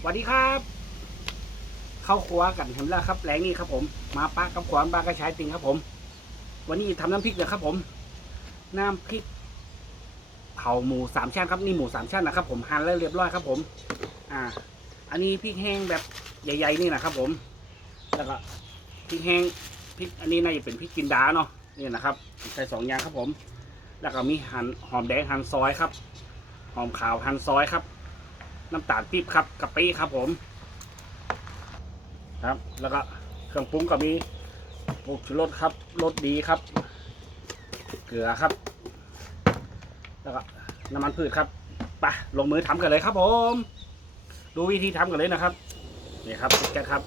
สวัสดีครับเข้าครัวกันเห็นแล้วครับแรงนี้ครับ ผม มาปลากับขวานปลากระชายติงครับ ผม วันนี้ทำน้ำพริกนะครับ ผม น้ำพริกเผาหมูสามชั้นครับนี่หมูสามชั้นนะครับ ผมหั่นแล้วเรียบร้อยครับ ผม อ่า อันนี้พริกแห้งแบบใหญ่ ๆ นี่นะครับ ผม แล้วก็พริกแห้งพริกอันนี้น่าจะเป็นพริกจินดาเนาะนี่นะครับใส่สองอย่างครับผม แล้วก็มีหั่นหอมแดงหั่นซอยครับ หอมขาวหั่นซอยครับ น้ำตาลปี๊บครับกะปิครับผม ครับ แล้วก็เครื่องปรุงก็มีผงชูรสครับรสดีครับ เกลือครับ แล้วก็น้ำมันพืชครับไปลงมือทำกันเลยครับผม ดูวิธีทำกันเลยนะครับนี่ครับแกะครับ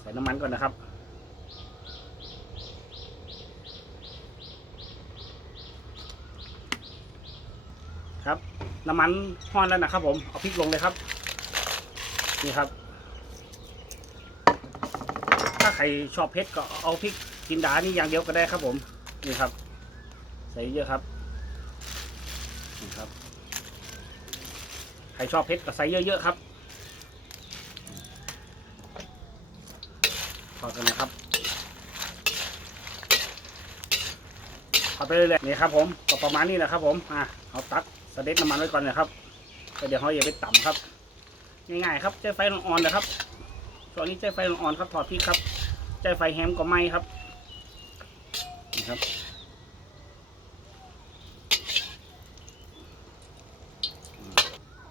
ใส่น้ำมันก่อนนะครับ ครับ น้ำมันห้อนแล้วนะครับ ผมเอาพริกลงเลยครับ นี่ครับ ถ้าใครชอบเผ็ดก็เอาพริกจินดานี่อย่างเดียวก็ได้ครับ ผมนี่ครับ ใส่เยอะครับนี่ครับใครชอบเผ็ดก็ใส่เยอะๆครับทอดกันนะครับทอดไปเรื่อยๆนี่ครับ ผมก็ประมาณนี้แหละครับ ผมอะเอาตัก สเด็ดน้ำมันไว้ก่อนนะครับแล้วเดี๋ยวเขาอย่าไปต่ำครับง่ายๆครับใจไฟอ่อนๆนะครับตอนนี้ใจไฟอ่อนๆครับถอดพริกครับใจไฟแฮมก็ไหม้ครับนี่ครับ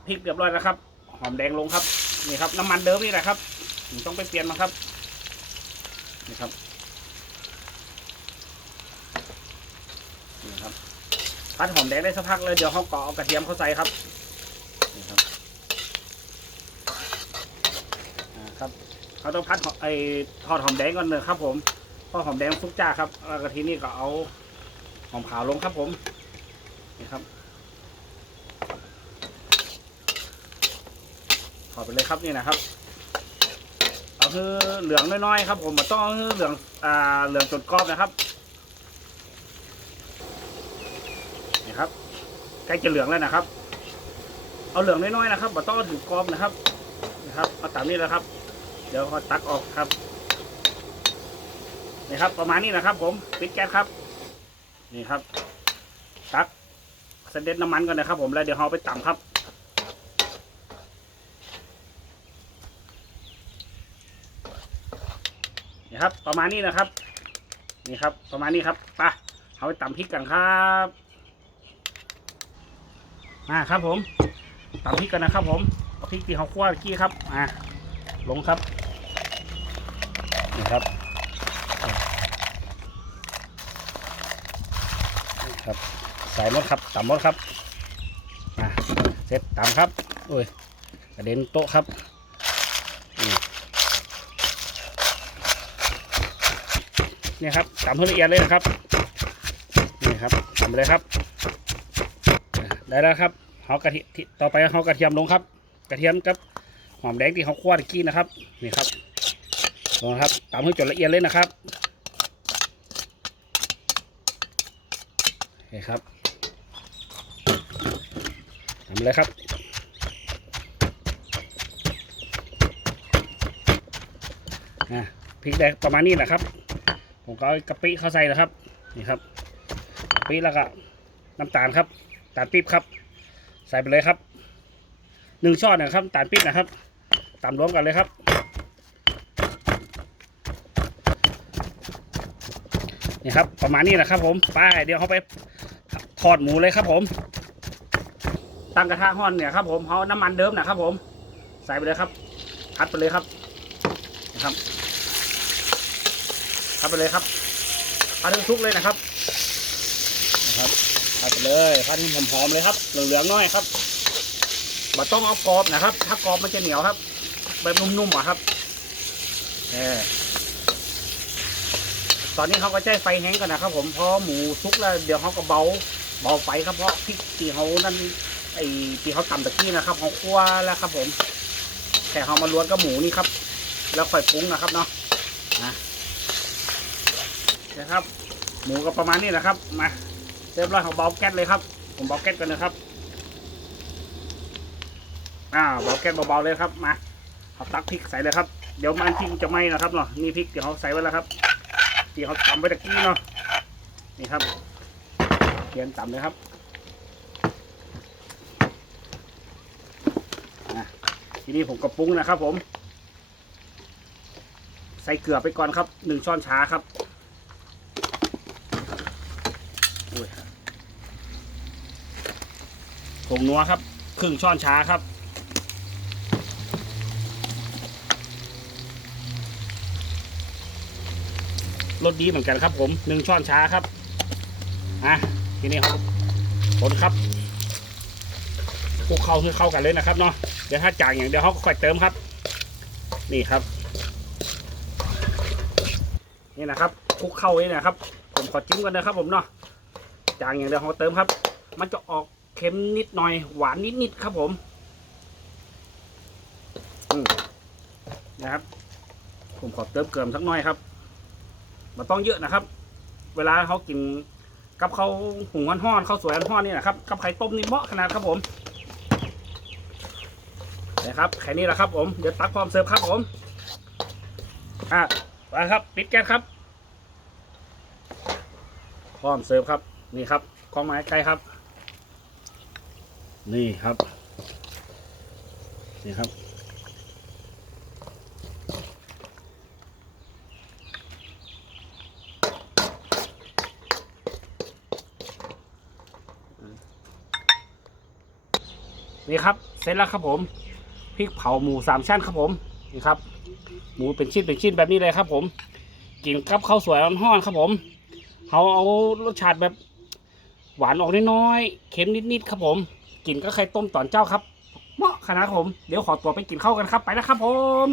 พริกเรียบร้อยแล้วครับ หอมแดงลงครับนี่ครับน้ำมันเดิมนี่แหละครับต้องไปเปลี่ยนมาครับนี่ครับนี่ครับ พัดหอมแดงได้สักพักเลยเดี๋ยวเขาก็เอากระเทียมเขาใส่ครับนี่ครับครับเขาต้องพัดหอไอทอดหอมแดงก่อนเลยครับ ผมพอหอมแดงสุกจ้าครับแล้วก็ทีนี้ก็เอาหอมขาวลงครับผมนี่ครับขอไปเลยครับนี่นะครับเอาคือเหลืองน้อยๆครับ ผมมาต้องเอาคือเหลืองอ่าเหลืองจนกรอบนะครับ นี่ครับใกล้จะเหลืองแล้วนะครับ เอาเหลืองน้อยๆนะครับมาต้องเอาถึงกรอบนะครับนะครับเอาตามนี้แล้วครับ เดี๋ยวเขาตักออกครับนี่ครับ ประมาณนี้นะครับ ผมปิดแก๊สครับ นี่ครับ ตักเสด็จน้ำมันก่อนนะครับ ผมแล้วเดี๋ยวเราไปต่ำครับนี่ครับ ประมาณนี้นะครับ นี่ครับ ประมาณนี้ครับไปเอาไปต่ำพริกกันครับ มาครับผมตำพริกกันนะครับ ผมเอาพริกที่เขาคั่วกี้ครับอ่าลงครับนี่ครับครับใส่มดครับตำมดครับมาเสร็จตำครับโอ้ยกระเด็นโต๊ะครับนี่ครับตำให้ละเอียดเลยนะครับนี่ครับทำไปเลยครับ ได้แล้วครับเขากระเทียมต่อไปเขากระเทียมลงครับ กระเทียมกับหอมแดงที่เขาคั่วตะกี้นะครับนี่ครับลงครับตำให้จนละเอียดเลยนะครับนี่ครับทำเลยครับอ่พริกแดงประมาณนี้แหละครับ ผมก็เอากะปิเข้าใส่นะครับ นี่ครับกะปิแล้วก็น้ำตาลครับ ตาลปี๊บครับ ใส่ไปเลยครับหนึ่งช้อนนะครับตาลปี๊บนะครับตำรวมกันเลยครับ นี่ครับ ประมาณนี้นะครับ ผมไปเดี๋ยวเขาไปทอดหมูเลยครับ ผมตั้งกระทะห้อนเนี่ยครับ ผมเอาน้ำมันเดิมนะครับ ผม ใส่ไปเลยครับพัดไปเลยครับนะครับพัดไปเลยครับพัดให้ทุกเลยนะครับนะครับ พัดไปเลยพัดให้หอมๆเลยครับ เหลืองๆน้อยครับบัต้องเอากรอบนะครับ ถ้ากรอบมันจะเหนียวครับแบบนุ่มๆอะครับเออตอนนี้เขาก็ใช้ไฟแห้งกันนะครับ ผมเพราะหมูสุกแล้วเดี๋ยวเขาก็เบาเบาไฟครับเพราะพริกที่เขานั่นไอ้ที่เขาตำตะกี้นะครับเขาคั่วแล้วครับ ผมแค่เขามาล้วนกับหมูนี่ครับ แล้วค่อยปรุงนะครับเนาะนะนะครับ หมูก็ประมาณนี้แหละครับมา เรียบร้อยของเบาแก๊สเลยครับ ผมเบาแก๊สกันนะครับอ่าเบาแก๊สเบาๆเลยครับมาเอาตักพริกใส่เลยครับเดี๋ยวมันพริกจะไหม้นะครับเนาะนี่พริกเดี๋ยวเขาใส่ไว้แล้วครับที่เขาตำไว้ตะกี้เนาะนี่ครับเตรียมตำเลยครับทีนี้ผมก็ปรุงนะครับผม ใส่เกลือไปก่อนครับหนึ่งช้อนชาครับอุ้ยผ งนัวครับ ครึ่งช้อนชาครับ รสดีเหมือนกันครับผมหนึ่งช้อนชาครับ อะ ทีนี้ครับผลครับคลุกเข้าคือเข้ากันเลยนะครับเนาะ เดี๋ยวถ้าจางอย่างเดียวเขาค่อยเติมครับ นี่ครับ นี่นะครับคลุกเข้าไว้นะครับ ผมขอจิ้มกันนะครับผมเนาะจางอย่างเดียวเขาเติมครับ มันจะออก เค็มนิดหน่อย หวานนิดนิดๆครับผมอืมนะครับ ผมขอเติมเกลือสักหน่อยครับมันต้องเยอะนะครับ เวลาเขากินกับเขาหุงห้อนๆข้าวสวยห้อนๆนี่นะครับกับไข่ต้มนี่เหมาะขนาดครับผมนะครับแค่นี้แหละครับ ผมเดี๋ยวตักพร้อมเสิร์ฟครับผมอะไปครับปิดแก๊สครับพร้อมเสิร์ฟครับนี่ครับข้าวไม้ไก่ครับ นี่ครับนี่ครับ นี่ครับ เสร็จแล้วครับผมพริกเผาหมูสามชั้นครับผมนี่ครับ หมูเป็นชิ้นเป็นชิ้นแบบนี้เลยครับ ผมกินกับข้าวสวยร้อนๆครับผมเขาเอารสชาติแบบหวานออกน้อยๆเค็มนิดๆครับผม กินก็ไข่ต้มตอนเจ้าครับเหมาะขนาดผม เดี๋ยวขอตัวไปกินข้าวกันครับไปแล้วครับผม